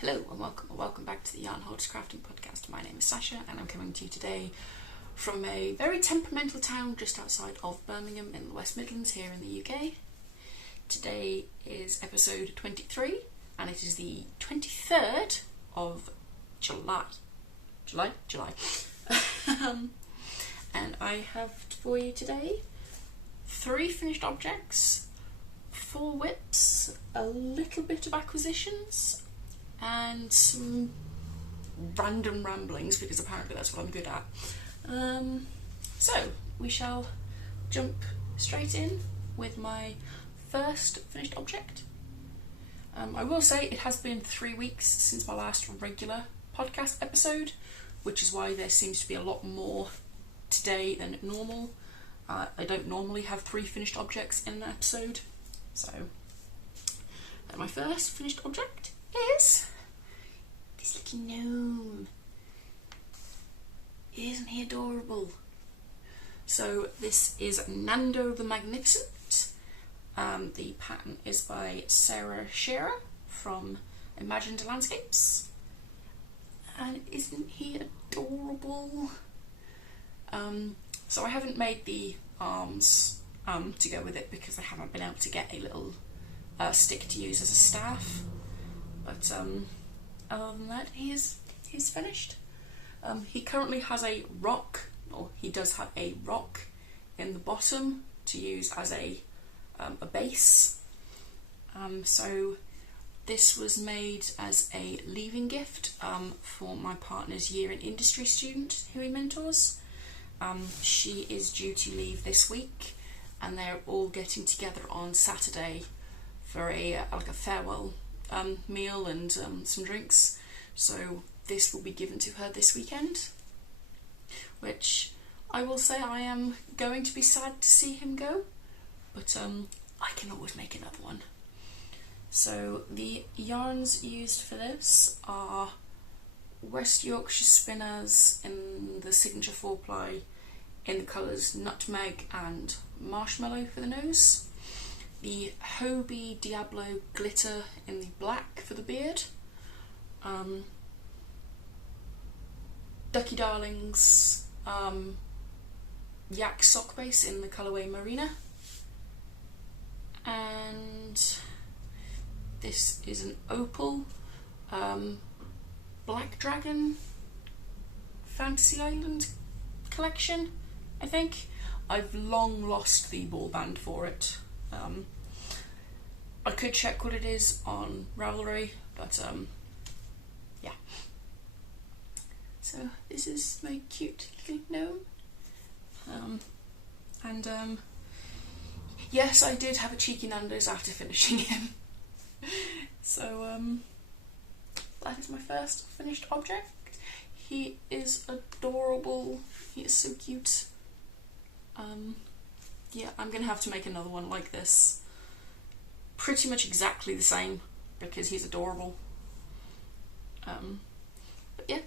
Hello and welcome back to the Hoarder's Crafting Podcast. My name is Sasha and I'm coming to you today from a very temperamental town just outside of Birmingham in the West Midlands here in the UK. Today is episode 23 and it is the 23rd of July. And I have for you today 3 finished objects, 4 whips, a little bit of acquisitions, and some random ramblings because apparently that's what I'm good at. So we shall jump straight in with my first finished object. I will say it has been 3 weeks since my last regular podcast episode, which is why there seems to be a lot more today than normal. I don't normally have 3 finished objects in an episode, so my first finished object is this little gnome. Isn't he adorable? So this is Nando the Magnificent. The pattern is by Sarah Shearer from Imagined Landscapes. And isn't he adorable? So I haven't made the arms to go with it because I haven't been able to get a little stick to use as a staff. But other than that, he's finished. He currently has a rock, or he does have a rock in the bottom to use as a base. So this was made as a leaving gift for my partner's year in industry student who he mentors. She is due to leave this week, and they're all getting together on Saturday for a farewell meal and some drinks. So this will be given to her this weekend, which I will say I am going to be sad to see him go, but I can always make another one. So the yarns used for this are West Yorkshire Spinners in the signature 4-ply in the colours Nutmeg and Marshmallow for the nose, the Hobie Diablo Glitter in the black for the beard, Ducky Darlings Yak Sock Base in the colourway Marina, and this is an Opal Black Dragon Fantasy Island collection, I think. I've long lost the ball band for it. I could check what it is on Ravelry, but yeah. So this is my cute little gnome. And yes, I did have a cheeky Nando's after finishing him. So that is my first finished object. He is adorable. He is so cute. Yeah, I'm gonna have to make another one like this. Pretty much exactly the same because he's adorable. But yeah,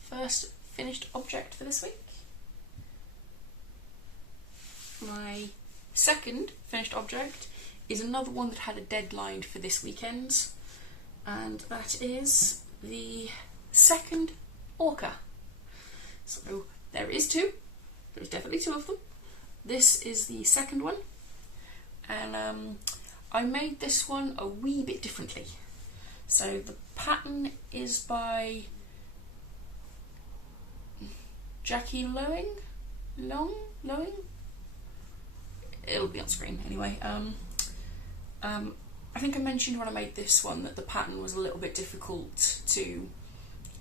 first finished object for this week. My second finished object is another one that had a deadline for this weekend, and that is the second orca. So there is 2. There's definitely 2 of them. This is the second one, and I made this one a wee bit differently. So the pattern is by Jackie Lowing. It'll be on screen anyway. I think I mentioned when I made this one that the pattern was a little bit difficult to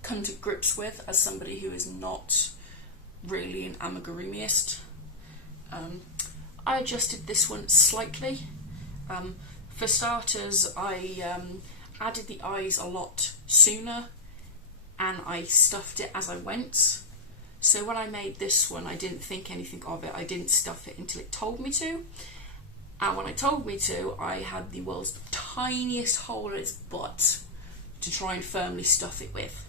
come to grips with as somebody who is not really an amigurumiist. I adjusted this one slightly. For starters, I added the eyes a lot sooner and I stuffed it as I went. So when I made this one, I didn't think anything of it. I didn't stuff it until it told me to. And when it told me to, I had the world's tiniest hole in its butt to try and firmly stuff it with.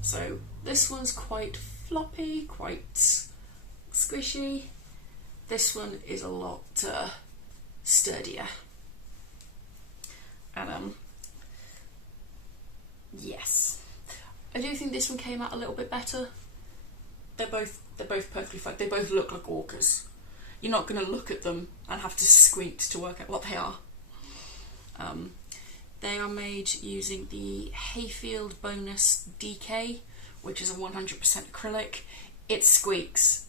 So this one's quite floppy, quite squishy. This one is a lot sturdier. And Yes. I do think this one came out a little bit better. They're both perfectly fine. They both look like orcas. You're not going to look at them and have to squint to work out what they are. They are made using the Hayfield Bonus DK, which is a 100% acrylic. It squeaks.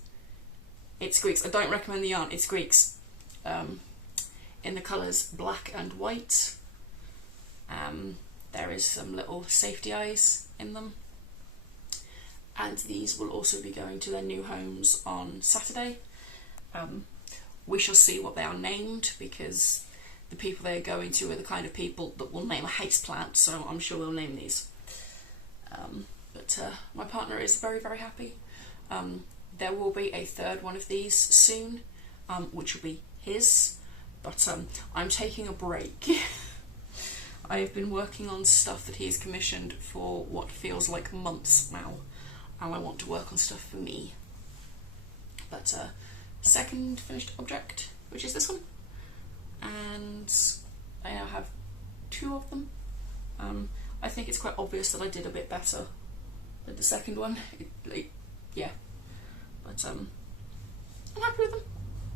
It squeaks. I don't recommend the yarn. It squeaks. In the colours black and white. There is some little safety eyes in them. And these will also be going to their new homes on Saturday. We shall see what they are named, because the people they are going to are the kind of people that will name a houseplant, so I'm sure we'll name these. But my partner is very, very happy. There will be a third one of these soon, which will be his, but I'm taking a break. I have been working on stuff that he's commissioned for what feels like months now, and I want to work on stuff for me. But second finished object, which is this one, and I now have 2 of them. I think it's quite obvious that I did a bit better than the second one. Yeah, but I'm happy with them.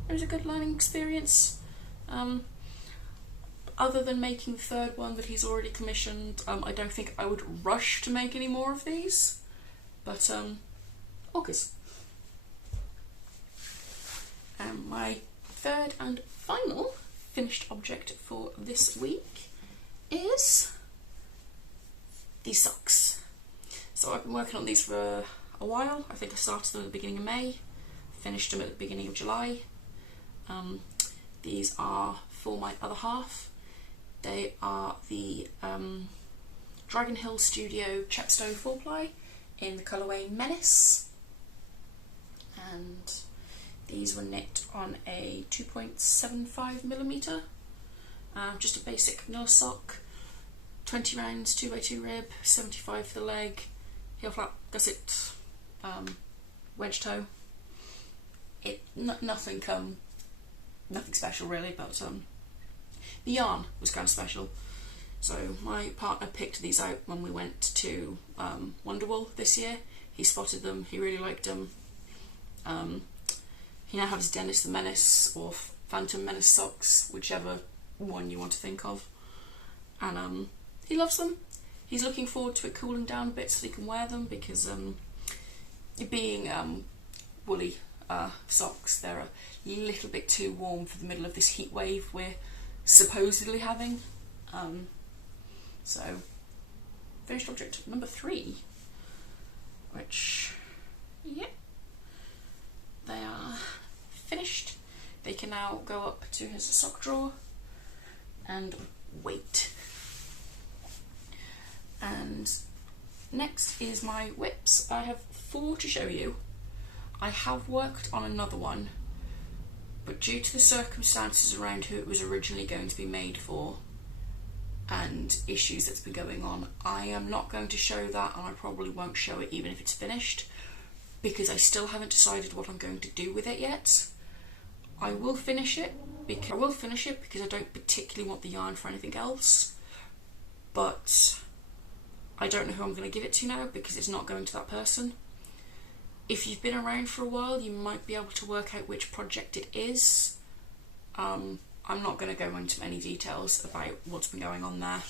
It was a good learning experience. Other than making the third one that he's already commissioned, I don't think I would rush to make any more of these, but August. And my third and final finished object for this week is these socks. So I've been working on these for a while. I think I started them at the beginning of May, finished them at the beginning of July. These are for my other half. They are the Dragon Hill Studio Chepstow 4-ply in the colourway Menace, and these were knit on a 2.75mm, just a basic vanilla sock, 20 rounds, 2x2 rib, 75 for the leg, heel flap, gusset, wedge toe. Nothing special really, but the yarn was kind of special. So my partner picked these out when we went to Wonderwool this year. He spotted them, he really liked them. He now has Dennis the Menace or Phantom Menace socks, whichever one you want to think of. And he loves them. He's looking forward to it cooling down a bit so he can wear them, because being woolly socks, they're a little bit too warm for the middle of this heat wave we're supposedly having. So finished object number 3, which, yeah, they are finished. They can now go up to his sock drawer and wait. And next is my whips. I have 4 to show you. I have worked on another one, but due to the circumstances around who it was originally going to be made for and issues that's been going on, I am not going to show that, and I probably won't show it even if it's finished, because I still haven't decided what I'm going to do with it yet. I will finish it because I don't particularly want the yarn for anything else, but I don't know who I'm going to give it to now, because it's not going to that person. If you've been around for a while, you might be able to work out which project it is. I'm not going to go into any details about what's been going on there.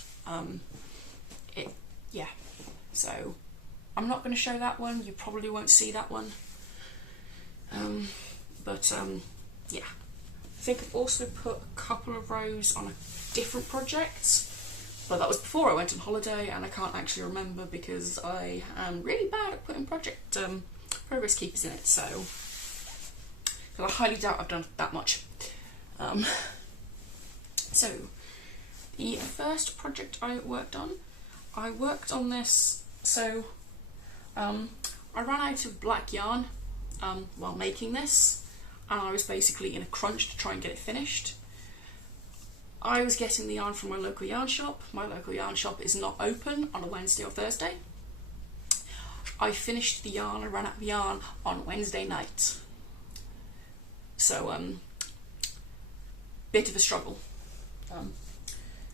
So I'm not going to show that one. You probably won't see that one. Yeah. I think I've also put a couple of rows on a different project, but that was before I went on holiday, and I can't actually remember because I am really bad at putting project progress keepers in it, so I highly doubt I've done that much. So the first project I worked on this, so I ran out of black yarn while making this, and I was basically in a crunch to try and get it finished. I was getting the yarn from my local yarn shop. My local yarn shop is not open on a Wednesday or Thursday. I finished the yarn, I ran out of yarn on Wednesday night. So, bit of a struggle.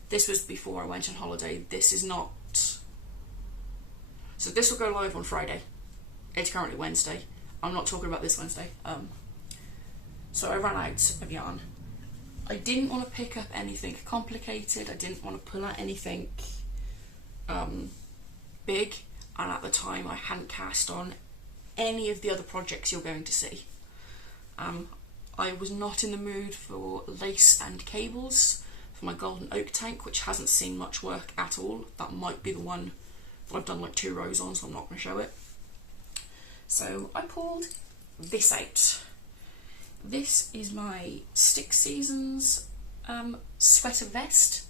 This was before I went on holiday. This is not So this will go live on Friday. It's currently Wednesday. I'm not talking about this Wednesday. So I ran out of yarn. I didn't want to pick up anything complicated. I didn't want to pull out anything big. And at the time I hadn't cast on any of the other projects you're going to see. I was not in the mood for lace and cables for my golden oak tank, which hasn't seen much work at all. That might be the one that I've done like 2 rows on, so I'm not going to show it. So I pulled this out. This is my Stick Seasons sweater vest.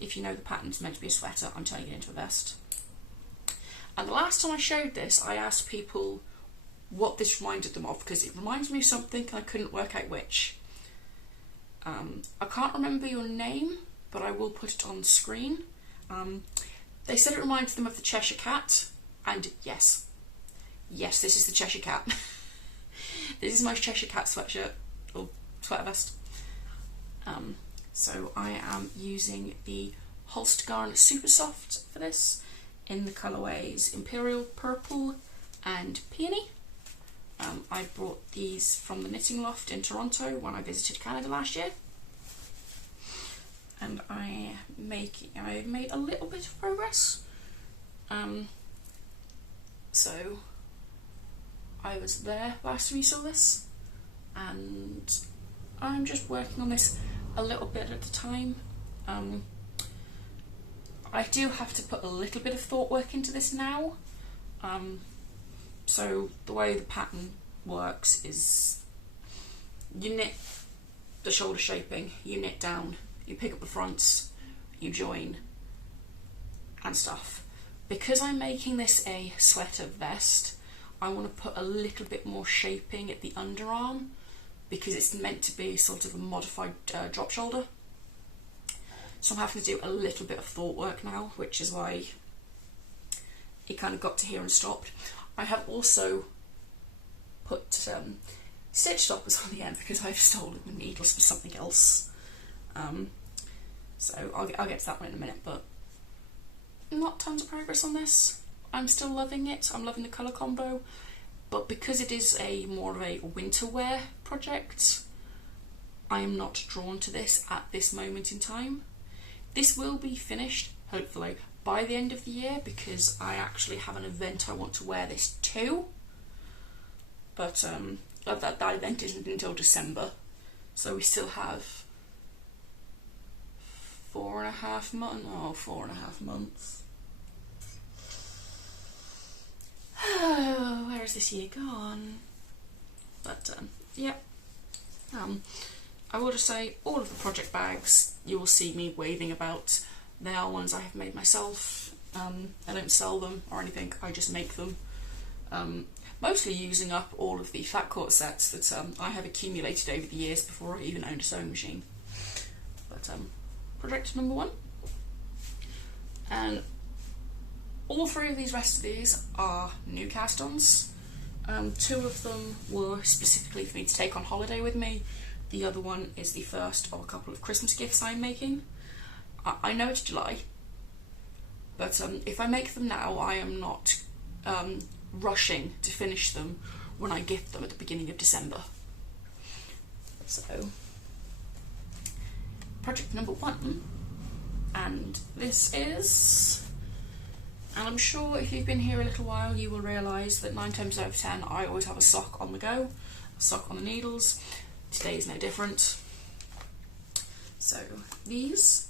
If you know the pattern's meant to be a sweater, I'm turning it into a vest. And the last time I showed this, I asked people what this reminded them of, because it reminds me of something and I couldn't work out which. I can't remember your name, but I will put it on screen. They said it reminds them of the Cheshire Cat, and yes, this is the Cheshire Cat. This is my Cheshire Cat sweatshirt, or sweater vest. So I am using the Holstegarn Super Soft for this, in the colourways Imperial Purple and Peony. I brought these from the Knitting Loft in Toronto when I visited Canada last year. And I made a little bit of progress. So I was there last time you saw this, and I'm just working on this a little bit at a time. I do have to put a little bit of thought work into this now. So the way the pattern works is you knit the shoulder shaping, you knit down, you pick up the fronts, you join and stuff. Because I'm making this a sweater vest, I want to put a little bit more shaping at the underarm, because it's meant to be sort of a modified drop shoulder. So I'm having to do a little bit of thought work now, which is why it kind of got to here and stopped. I have also put stitch stoppers on the end because I've stolen the needles for something else. So I'll get to that one in a minute, but not tons of progress on this. I'm still loving it. I'm loving the colour combo, but because it is more of a winter wear project, I am not drawn to this at this moment in time. This will be finished, hopefully, by the end of the year, because I actually have an event I want to wear this to. But that event isn't until December, so we still have 4.5 months. Oh, 4.5 months. Oh, where has this year gone? But yeah. I will just say, all of the project bags you will see me waving about, they are ones I have made myself. I don't sell them or anything, I just make them. Mostly using up all of the fat cord sets that I have accumulated over the years before I even owned a sewing machine. But project number 1. And all 3 of these rest of these are new cast-ons. 2 of them were specifically for me to take on holiday with me. The other one is the first of a couple of Christmas gifts I'm making. I know it's July, but if I make them now, I am not rushing to finish them when I gift them at the beginning of December. So, project number 1, and this is, and I'm sure if you've been here a little while you will realise that 9 times out of 10 I always have a sock on the go, a sock on the needles. Today is no different. So this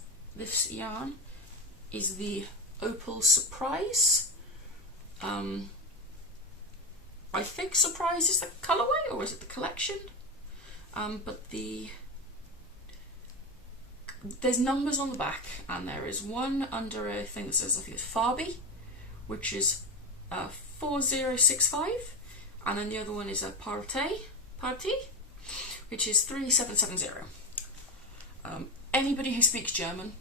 yarn is the Opal Surprise. I think Surprise is the colourway, or is it the collection? But there's numbers on the back, and there is one under a thing that says, I think it's Farby, which is 4065, and then the other one is a Party, which is 3770. Anybody who speaks German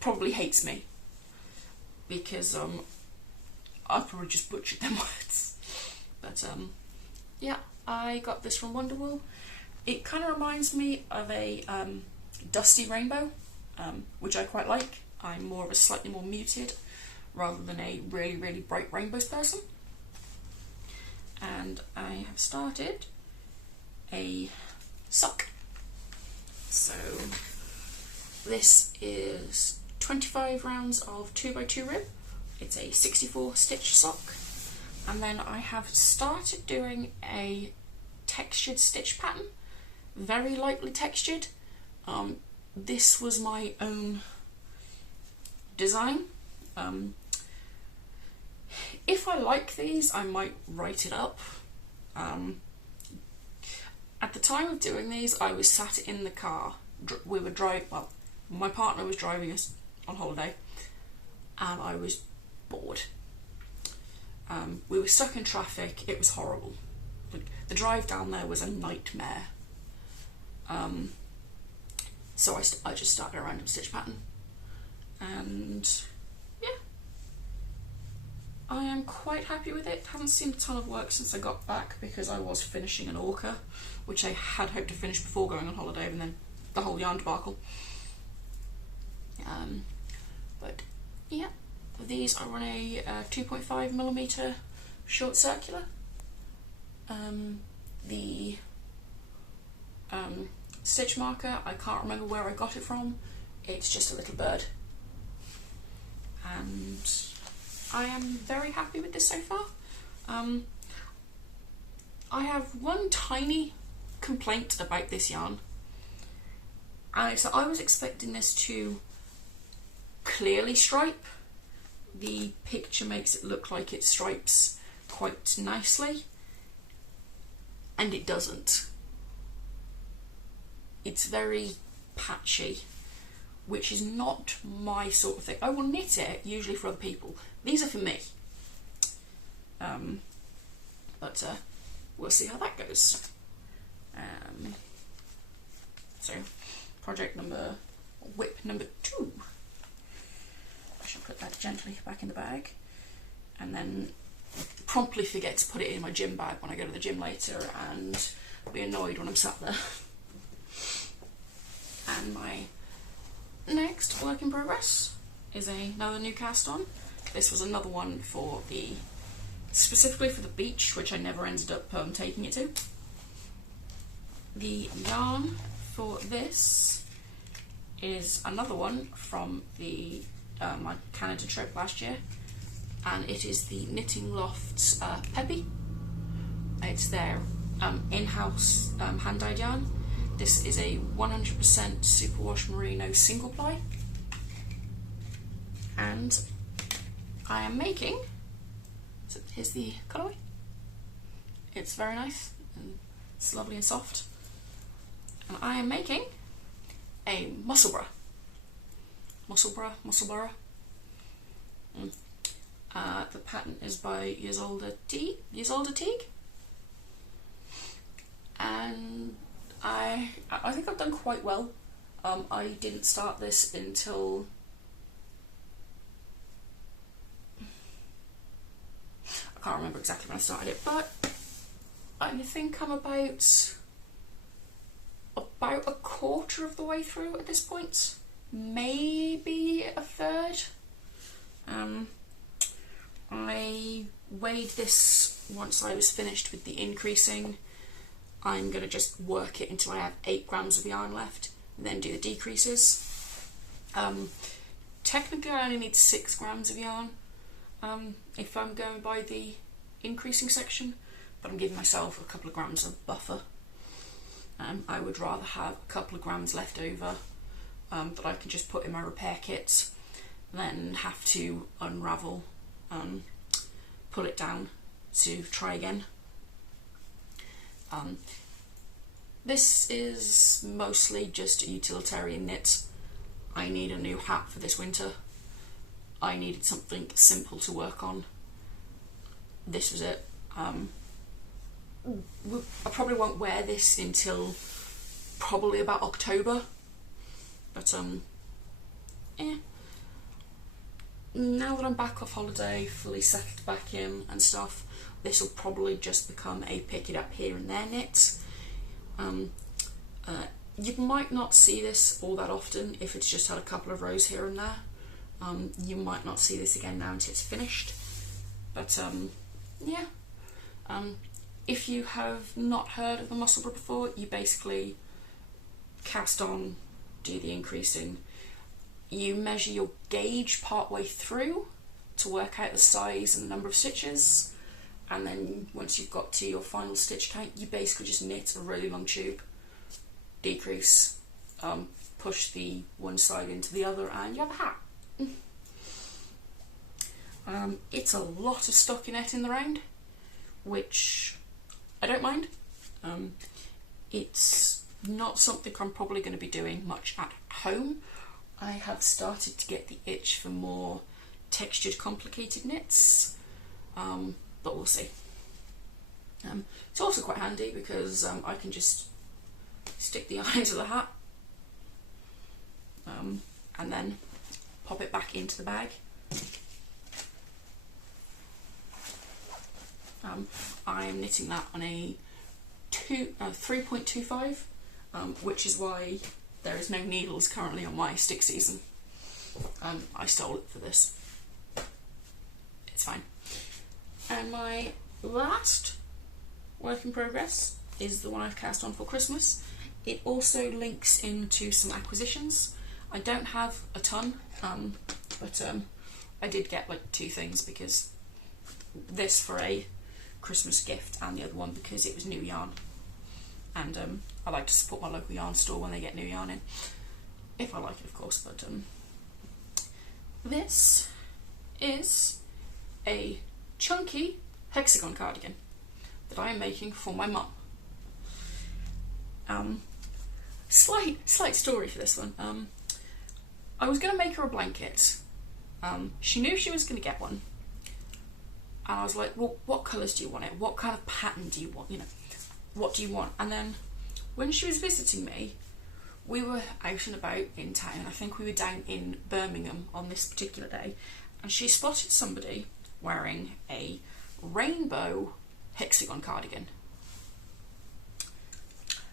probably hates me, because I've probably just butchered them words. But yeah, I got this from Wonderwool. It kind of reminds me of a dusty rainbow, which I quite like. I'm more of a slightly more muted rather than a really, really bright rainbows person. And I have started a sock. So this is 25 rounds of 2x2 rib. It's a 64 stitch sock. And then I have started doing a textured stitch pattern, very lightly textured. This was my own design. If I like these, I might write it up. At the time of doing these, I was sat in the car. We were driving, well, my partner was driving us on holiday, and I was bored. We were stuck in traffic. It was horrible. The drive down there was a nightmare. So I just started a random stitch pattern, and yeah, I am quite happy with it. Haven't seen a ton of work since I got back because I was finishing an orca, which I had hoped to finish before going on holiday, and then the whole yarn debacle. But yeah, these are on a 2.5mm short circular. The stitch marker, I can't remember where I got it from. It's just a little bird. And I am very happy with this so far. I have one tiny complaint about this yarn. So I was expecting this to clearly stripe. The picture makes it look like it stripes quite nicely, and it doesn't. It's very patchy, which is not my sort of thing. I will knit it usually for other people. These are for me. But we'll see how that goes. So whip number 2. I shall put that gently back in the bag, and then promptly forget to put it in my gym bag when I go to the gym later, and be annoyed when I'm sat there. And my next work in progress is another new cast on. This was another one for specifically for the beach, which I never ended up taking it to. The yarn for this is another one from my Canada trip last year, and it is the Knitting Loft's Peppy. It's their in-house hand-dyed yarn. This is a 100% superwash merino single ply, and I am making, so here's the colourway. It's very nice and it's lovely and soft, and I am making a musselburgh. The pattern is by Ysolda Teague, and I think I've done quite well. I didn't start this until I can't remember exactly when I started it, but I think I'm about a quarter of the way through at this point, maybe a third. I weighed this once I was finished with the increasing. I'm going to just work it until I have 8 grams of yarn left, and then do the decreases. Technically I only need 6 grams of yarn if I'm going by the increasing section, but I'm giving myself a couple of grams of buffer. I would rather have a couple of grams left over that I can just put in my repair kits than have to unravel, pull it down to try again. This is mostly just a utilitarian knit. I need a new hat for this winter. I needed something simple to work on. This was it. I probably won't wear this until probably about October, but yeah. Now that I'm back off holiday, fully settled back in and stuff, this will probably just become a pick it up here and there knit. You might not see this all that often if it's just had a couple of rows here and there. You might not see this again now until it's finished, but yeah. If you have not heard of the muscle rub before, you basically cast on, do the increasing, you measure your gauge part way through to work out the size and the number of stitches, and then once you've got to your final stitch count, you basically just knit a really long tube, decrease, push the one side into the other, and you have a hat. It's a lot of stockinette in the round, which I don't mind. It's not something I'm probably going to be doing much at home. I have started to get the itch for more textured, complicated knits, but we'll see. It's also quite handy because I can just stick the eye into the hat and then pop it back into the bag. I am knitting that on a 3.25, which is why there is no needles currently on my stick season. I stole it for this. It's fine. And my last work in progress is the one I've cast on for Christmas. It also links into some acquisitions. I don't have a ton, but I did get like 2 things, because this for a Christmas gift and the other one because it was new yarn, and I like to support my local yarn store when they get new yarn in, if I like it of course. But this is a chunky hexagon cardigan that I am making for my mum. Slight story for this one. I was going to make her a blanket. She knew she was going to get one. And I was like, well, what colours do you want it? What kind of pattern do you want? You know, what do you want? And then when she was visiting me, we were out and about in town. I think we were down in Birmingham on this particular day. And she spotted somebody wearing a rainbow hexagon cardigan.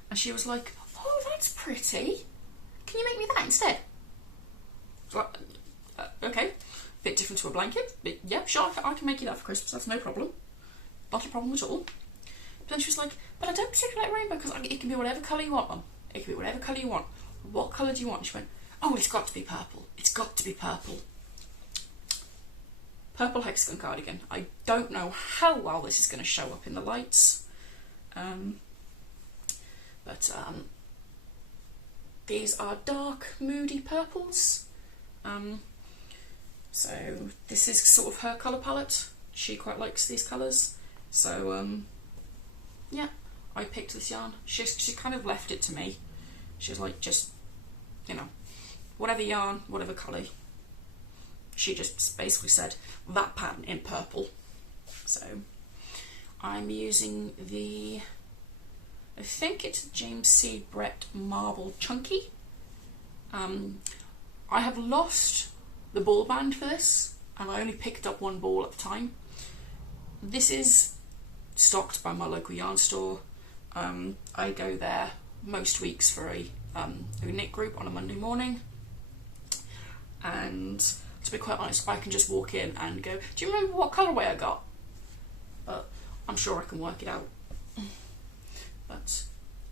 And she was like, oh, that's pretty. Can you make me that instead? So, okay. Bit different to a blanket, but yeah, sure, I can make you that for Christmas, that's no problem. Not a problem at all. But then she was like, but I don't particularly like rainbow, because it can be whatever colour you want, Mum. It can be whatever colour you want. What colour do you want? And she went, oh, it's got to be purple. It's got to be purple. Purple hexagon cardigan. I don't know how well this is going to show up in the lights. But these are dark, moody purples. So this is sort of her colour palette. She quite likes these colours. So yeah, I picked this yarn. She kind of left it to me. She was like, just, you know, whatever yarn, whatever colour. She just basically said, that pattern in purple. So I'm using the, I think it's James C. Brett Marble Chunky. I have lost the ball band for this, and I only picked up 1 ball at the time. This is stocked by my local yarn store. I go there most weeks for a knit group on a Monday morning, and to be quite honest, I can just walk in and go, do you remember what colourway I got? But I'm sure I can work it out. But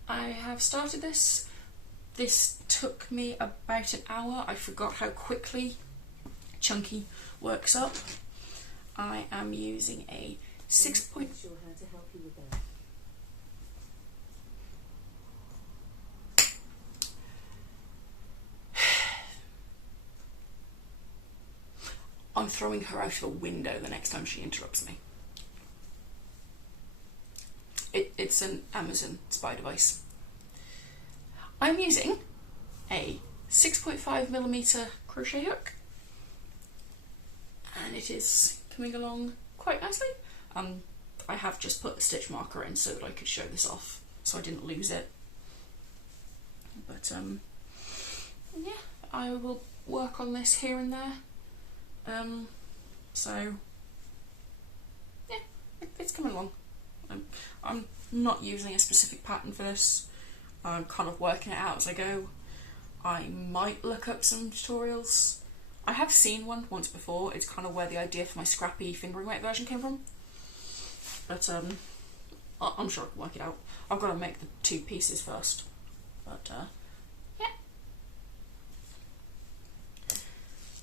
I have started this. This took me about an hour. I forgot how quickly chunky works up. I am using a 6 point. Sure how to help you with that. I'm throwing her out of a window the next time she interrupts me. It's an Amazon spy device. I'm using a 6.5mm crochet hook, and it is coming along quite nicely. I have just put a stitch marker in so that I could show this off, so I didn't lose it. But yeah, I will work on this here and there. So yeah, it's coming along. I'm not using a specific pattern for this. I'm kind of working it out as I go. I might look up some tutorials. I have seen one once before. It's kind of where the idea for my scrappy fingering weight version came from. But I'm sure I can work it out. I've got to make the 2 pieces first. But yeah.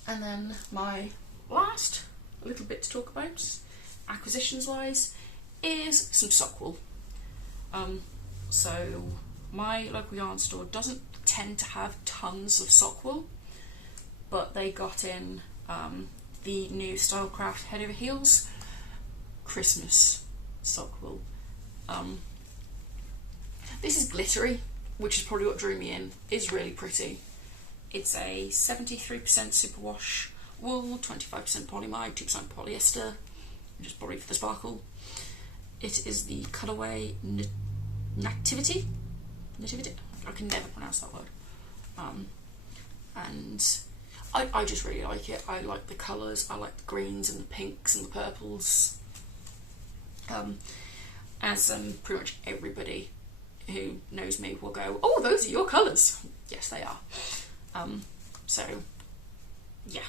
And then my last little bit to talk about, acquisitions wise, is some sock wool. So my local yarn store doesn't tend to have tons of sock wool, but they got in the new Stylecraft Head Over Heels Christmas sock wool. This is glittery, which is probably what drew me in. It's really pretty. It's a 73% superwash wool, 25% polymide, 2% polyester, which is probably for the sparkle. It is the colourway Nativity? I can never pronounce that word. And I just really like it. I like the colours, I like the greens and the pinks and the purples. As pretty much everybody who knows me will go, oh, those are your colours. Yes, they are. So, yeah.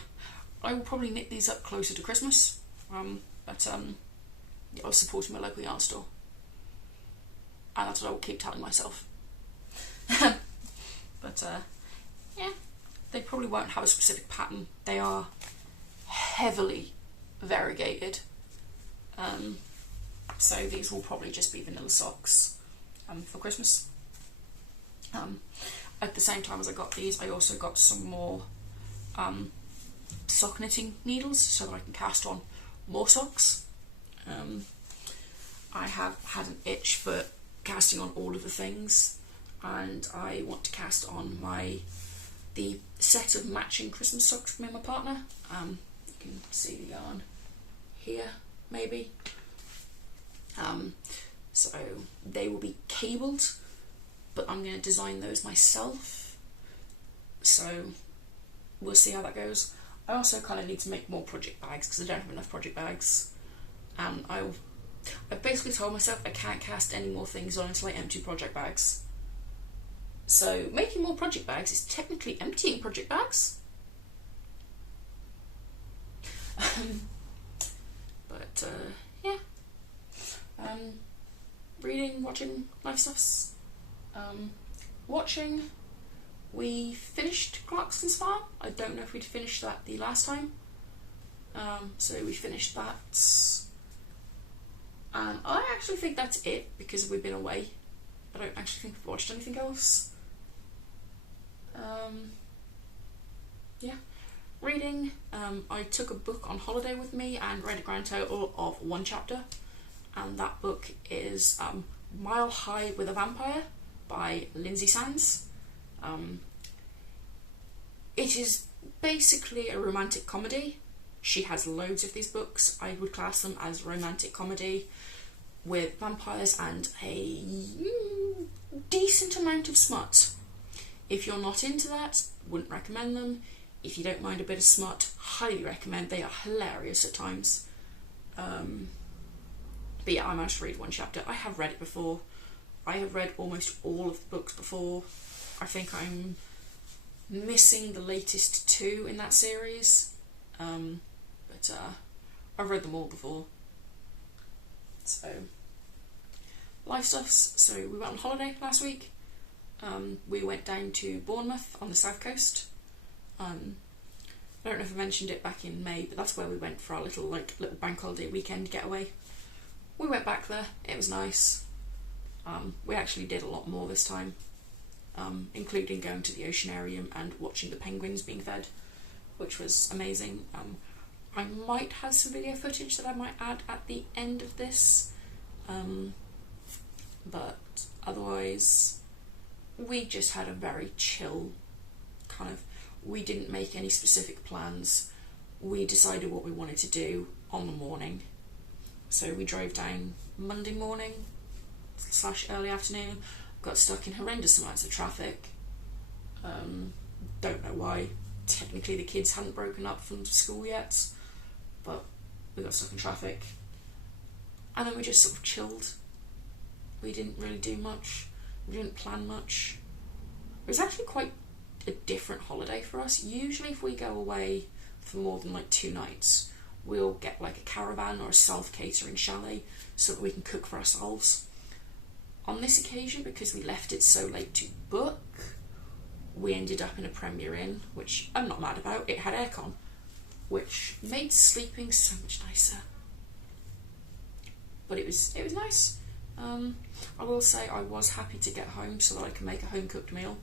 I will probably knit these up closer to Christmas. But I was supporting my local yarn store. And that's what I will keep telling myself. But, yeah. They probably won't have a specific pattern. They are heavily variegated. So these will probably just be vanilla socks for Christmas. At the same time as I got these, I also got some more sock knitting needles so that I can cast on more socks. I have had an itch for casting on all of the things, and I want to cast on the set of matching Christmas socks for me and my partner. You can see the yarn here, maybe. So they will be cabled, but I'm going to design those myself. So we'll see how that goes. I also kind of need to make more project bags because I don't have enough project bags. I've basically told myself I can't cast any more things on until I empty project bags. So making more project bags is technically emptying project bags. But yeah. Reading, watching, life stuffs. Watching, we finished Clarkson's farm. I don't know if we'd finished that the last time. So we finished that. And I actually think that's it because we've been away. I don't actually think we've watched anything else. Yeah. Reading, I took a book on holiday with me and read a grand total of 1 chapter. And that book is Mile High with a Vampire by Lindsay Sands. It is basically a romantic comedy. She has loads of these books. I would class them as romantic comedy with vampires and a decent amount of smut. If you're not into that, wouldn't recommend them. If you don't mind a bit of smut, highly recommend. They are hilarious at times. But yeah, I managed to read 1 chapter. I have read it before. I have read almost all of the books before. I think I'm missing the latest 2 in that series. But I've read them all before. So, life stuffs. So we went on holiday last week. We went down to Bournemouth on the south coast. I don't know if I mentioned it back in May, but that's where we went for our little bank holiday weekend getaway. We went back there. It was nice. We actually did a lot more this time, including going to the oceanarium and watching the penguins being fed, which was amazing. I might have some video footage that I might add at the end of this, but otherwise we just had a very chill kind of, we didn't make any specific plans. We decided what we wanted to do on the morning. So we drove down Monday morning / early afternoon, got stuck in horrendous amounts of traffic. Don't know why. Technically the kids hadn't broken up from school yet, but we got stuck in traffic. And then we just sort of chilled. We didn't really do much. We didn't plan much. It was actually quite a different holiday for us. Usually if we go away, for more than like 2 nights, we'll get like a caravan or a self-catering chalet so that we can cook for ourselves. On this occasion, because we left it so late to book, we ended up in a Premier Inn, which I'm not mad about. It had aircon, which made sleeping so much nicer. But it was nice. I will say I was happy to get home so that I can make a home cooked meal.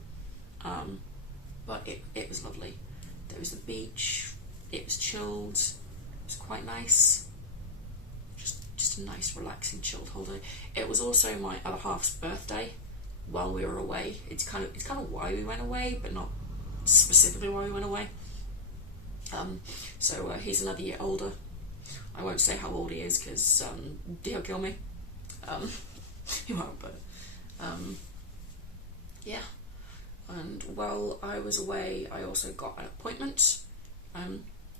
But it was lovely. There was the beach. It was chilled. It was quite nice. Just a nice, relaxing, chilled holiday. It was also my other half's birthday while we were away. It's kind of why we went away, but not specifically why we went away. So he's another year older. I won't say how old he is because he'll kill me. He won't, but yeah. And while I was away, I also got an appointment.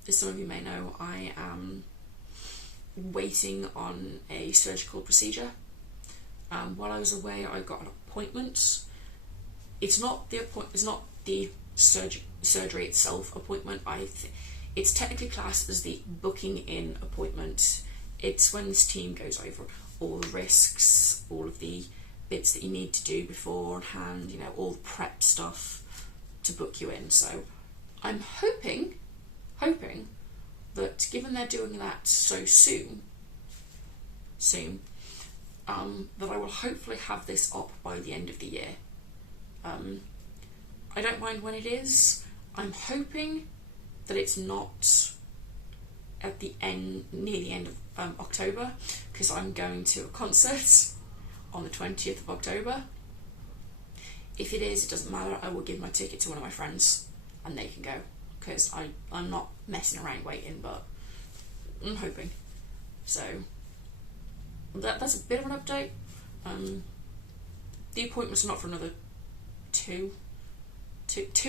As some of you may know, I am waiting on a surgical procedure. While I was away, I got an appointment. It's not the surgery itself appointment. It's technically classed as the booking in appointment. It's when this team goes over all the risks, all of the bits that you need to do beforehand, you know, all the prep stuff to book you in. So I'm hoping that given they're doing that so soon, that I will hopefully have this up by the end of the year. I don't mind when it is. I'm hoping that it's not at the end, near the end of October, because I'm going to a concert on the 20th of October. If it is, it doesn't matter. I will give my ticket to one of my friends and they can go, because I'm not messing around waiting, but I'm hoping. So that's a bit of an update. The appointment's not for another two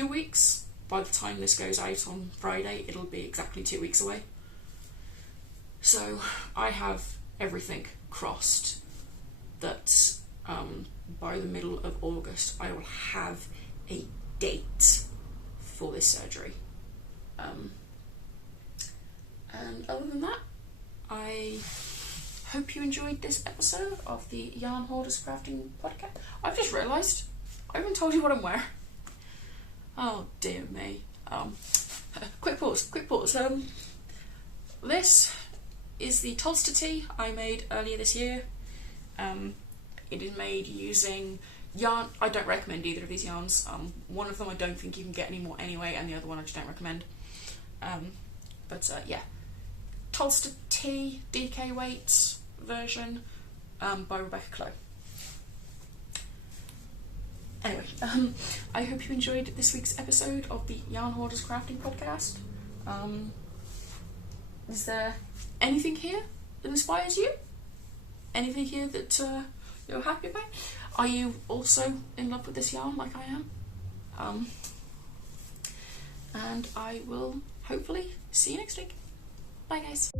weeks. By the time this goes out on Friday, it'll be exactly 2 weeks away. So I have everything crossed that by the middle of August I will have a date for this surgery. And other than that, I hope you enjoyed this episode of the Yarn Hoarders Crafting Podcast. I've just realised I haven't told you what I'm wearing. Oh dear me. Quick pause. This is the Tolster tee I made earlier this year. It is made using yarn. I don't recommend either of these yarns. One of them I don't think you can get anymore anyway, and the other one I just don't recommend. Yeah. Tolster tee DK weight version by Rebecca Clow. Anyway, I hope you enjoyed this week's episode of the Yarn Hoarders Crafting Podcast. Is there anything here that inspires you? Anything here that you're happy about? Are you also in love with this yarn like I am? And I will hopefully see you next week. Bye guys.